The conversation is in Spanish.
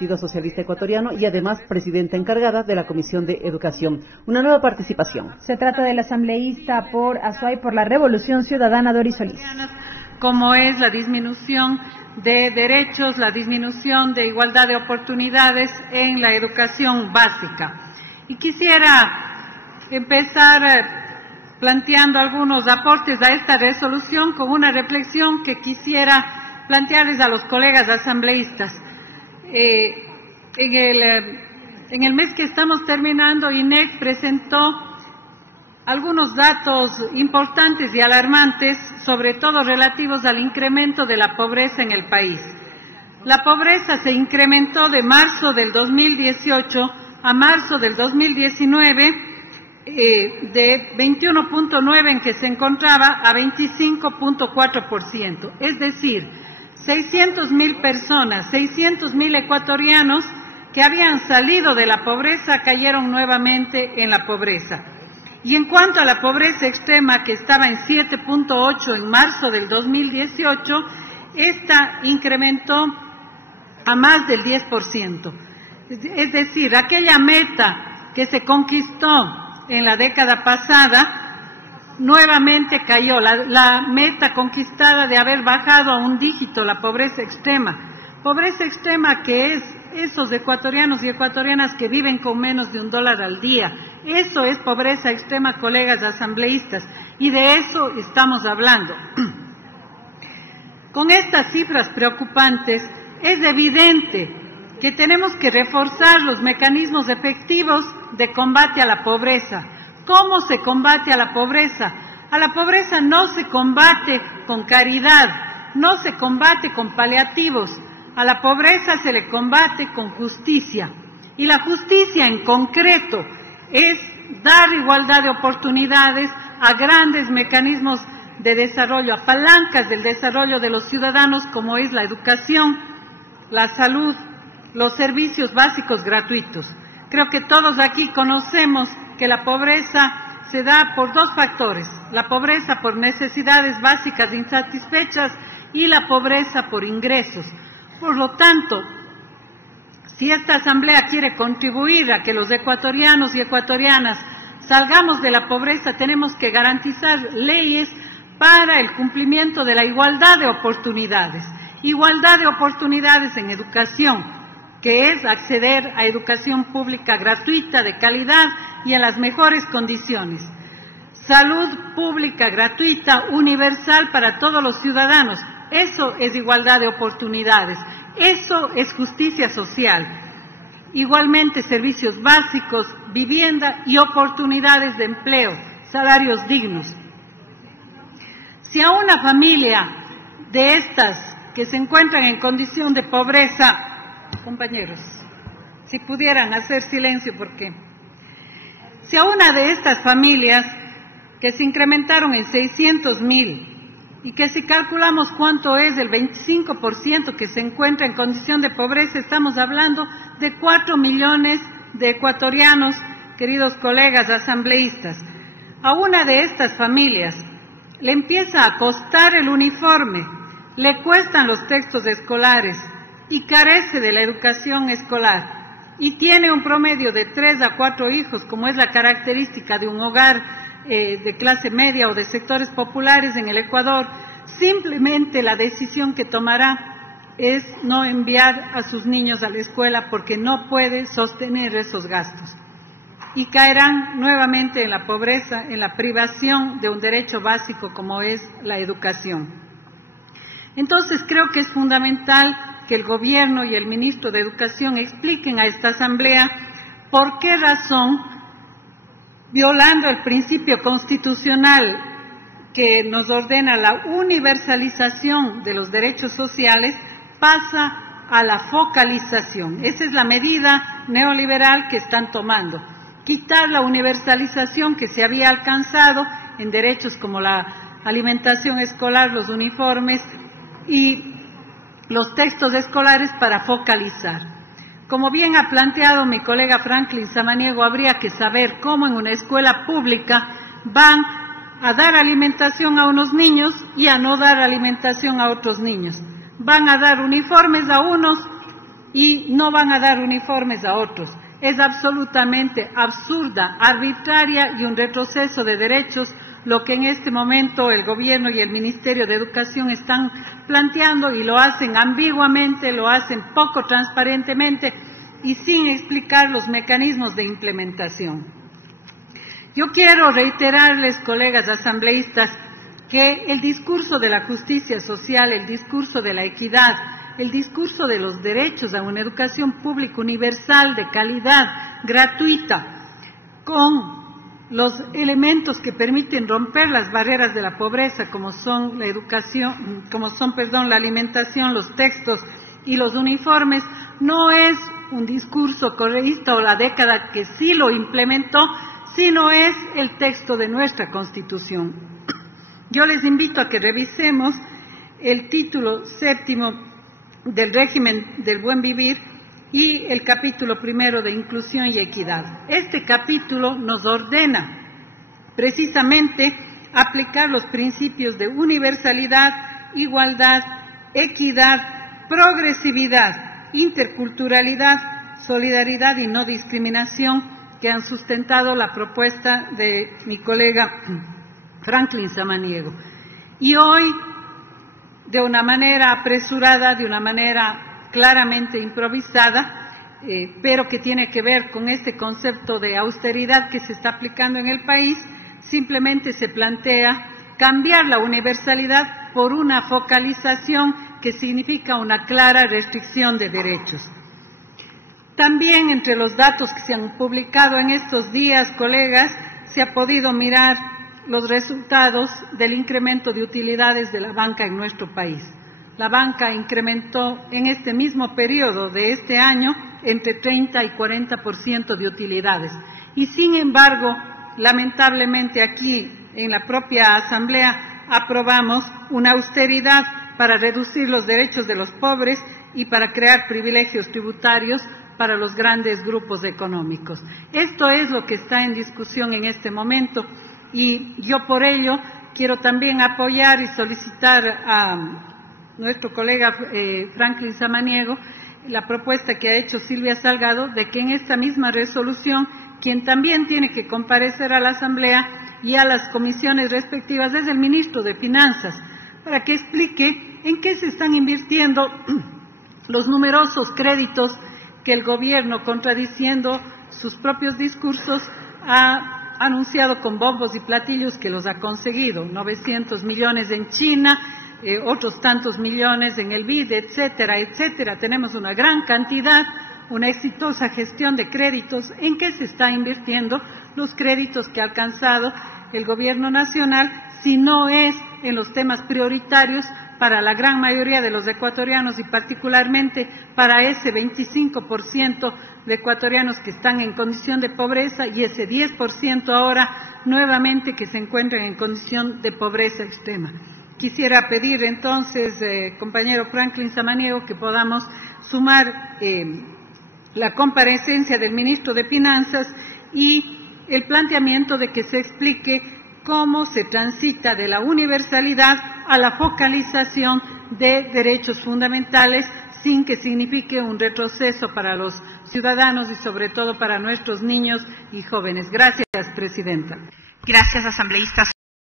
Partido Socialista Ecuatoriano y además presidenta encargada de la Comisión de Educación. Una nueva participación. Se trata del asambleísta por Azuay por la Revolución Ciudadana, Doris Solís. Como es la disminución de derechos, la disminución de igualdad de oportunidades en la educación básica. Y quisiera empezar planteando algunos aportes a esta resolución con una reflexión que quisiera plantearles a los colegas asambleístas. En el mes que estamos terminando, INEC presentó algunos datos importantes y alarmantes, sobre todo relativos al incremento de la pobreza en el país. La pobreza se incrementó de marzo del 2018 a marzo del 2019, de 21.9 en que se encontraba a 25.4%. Es decir, 600.000 personas, 600.000 ecuatorianos que habían salido de la pobreza cayeron nuevamente en la pobreza. Y en cuanto a la pobreza extrema, que estaba en 7.8 en marzo del 2018, esta incrementó a más del 10%. Es decir, aquella meta que se conquistó en la década pasada, nuevamente cayó. La meta conquistada de haber bajado a un dígito la pobreza extrema. Pobreza extrema que es esos ecuatorianos y ecuatorianas que viven con menos de $1 al día. Eso es pobreza extrema, colegas asambleístas, y de eso estamos hablando. Con estas cifras preocupantes, es evidente que tenemos que reforzar los mecanismos efectivos de combate a la pobreza. ¿Cómo se combate a la pobreza? A la pobreza no se combate con caridad, no se combate con paliativos. A la pobreza se le combate con justicia. Y la justicia en concreto es dar igualdad de oportunidades a grandes mecanismos de desarrollo, a palancas del desarrollo de los ciudadanos como es la educación, la salud, los servicios básicos gratuitos. Creo que todos aquí conocemos que la pobreza se da por dos factores: la pobreza por necesidades básicas insatisfechas y la pobreza por ingresos. Por lo tanto, si esta asamblea quiere contribuir a que los ecuatorianos y ecuatorianas salgamos de la pobreza, tenemos que garantizar leyes para el cumplimiento de la igualdad de oportunidades. Igualdad de oportunidades en educación, que es acceder a educación pública gratuita, de calidad y en las mejores condiciones. Salud pública gratuita, universal para todos los ciudadanos. Eso es igualdad de oportunidades. Eso es justicia social. Igualmente servicios básicos, vivienda y oportunidades de empleo, salarios dignos. Si a una familia de estas que se encuentran en condición de pobreza, compañeros, si pudieran hacer silencio, porque si a una de estas familias que se incrementaron en 600.000 y que si calculamos cuánto es el 25% que se encuentra en condición de pobreza, estamos hablando de 4 millones de ecuatorianos, queridos colegas asambleístas. A una de estas familias le empieza a costar el uniforme, le cuestan los textos escolares y carece de la educación escolar y tiene un promedio de 3 a 4 hijos, como es la característica de un hogar de clase media o de sectores populares en el Ecuador. Simplemente la decisión que tomará es no enviar a sus niños a la escuela porque no puede sostener esos gastos. Y caerán nuevamente en la pobreza, en la privación de un derecho básico como es la educación. Entonces creo que es fundamental que el gobierno y el ministro de Educación expliquen a esta asamblea por qué razón, violando el principio constitucional que nos ordena la universalización de los derechos sociales, pasa a la focalización. Esa es la medida neoliberal que están tomando. Quitar la universalización que se había alcanzado en derechos como la alimentación escolar, los uniformes y los textos escolares para focalizar. Como bien ha planteado mi colega Franklin Samaniego, habría que saber cómo en una escuela pública van a dar alimentación a unos niños y a no dar alimentación a otros niños. Van a dar uniformes a unos y no van a dar uniformes a otros. Es absolutamente absurda, arbitraria y un retroceso de derechos lo que en este momento el Gobierno y el Ministerio de Educación están planteando, y lo hacen ambiguamente, lo hacen poco transparentemente y sin explicar los mecanismos de implementación. Yo quiero reiterarles, colegas asambleístas, que el discurso de la justicia social, el discurso de la equidad, el discurso de los derechos a una educación pública universal, de calidad, gratuita, con los elementos que permiten romper las barreras de la pobreza, como son la educación, la alimentación, los textos y los uniformes, no es un discurso correísta o la década que sí lo implementó, sino es el texto de nuestra Constitución. Yo les invito a que revisemos el título 7º del régimen del buen vivir y el capítulo 1 de inclusión y equidad. Este capítulo nos ordena precisamente aplicar los principios de universalidad, igualdad, equidad, progresividad, interculturalidad, solidaridad y no discriminación que han sustentado la propuesta de mi colega Franklin Samaniego. Y hoy, de una manera apresurada, de una manera claramente improvisada, pero que tiene que ver con este concepto de austeridad que se está aplicando en el país, simplemente se plantea cambiar la universalidad por una focalización que significa una clara restricción de derechos. También entre los datos que se han publicado en estos días, colegas, se ha podido mirar los resultados del incremento de utilidades de la banca en nuestro país. La banca incrementó en este mismo periodo de este año entre 30 y 40% de utilidades. Y sin embargo, lamentablemente aquí en la propia Asamblea aprobamos una austeridad para reducir los derechos de los pobres y para crear privilegios tributarios para los grandes grupos económicos. Esto es lo que está en discusión en este momento. Y yo por ello quiero también apoyar y solicitar a nuestro colega Franklin Samaniego la propuesta que ha hecho Silvia Salgado de que en esta misma resolución quien también tiene que comparecer a la Asamblea y a las comisiones respectivas es el ministro de Finanzas, para que explique en qué se están invirtiendo los numerosos créditos que el gobierno, contradiciendo sus propios discursos, ha anunciado con bombos y platillos que los ha conseguido. 900 millones en China, otros tantos millones en el BID, etcétera, etcétera. Tenemos una gran cantidad, una exitosa gestión de créditos. ¿En qué se está invirtiendo los créditos que ha alcanzado el gobierno nacional, si no es en los temas prioritarios para la gran mayoría de los ecuatorianos y particularmente para ese 25% de ecuatorianos que están en condición de pobreza y ese 10% ahora nuevamente que se encuentran en condición de pobreza extrema? Quisiera pedir entonces, compañero Franklin Samaniego, que podamos sumar la comparecencia del ministro de Finanzas y el planteamiento de que se explique cómo se transita de la universalidad a la focalización de derechos fundamentales sin que signifique un retroceso para los ciudadanos y sobre todo para nuestros niños y jóvenes. Gracias, presidenta. Gracias, asambleístas.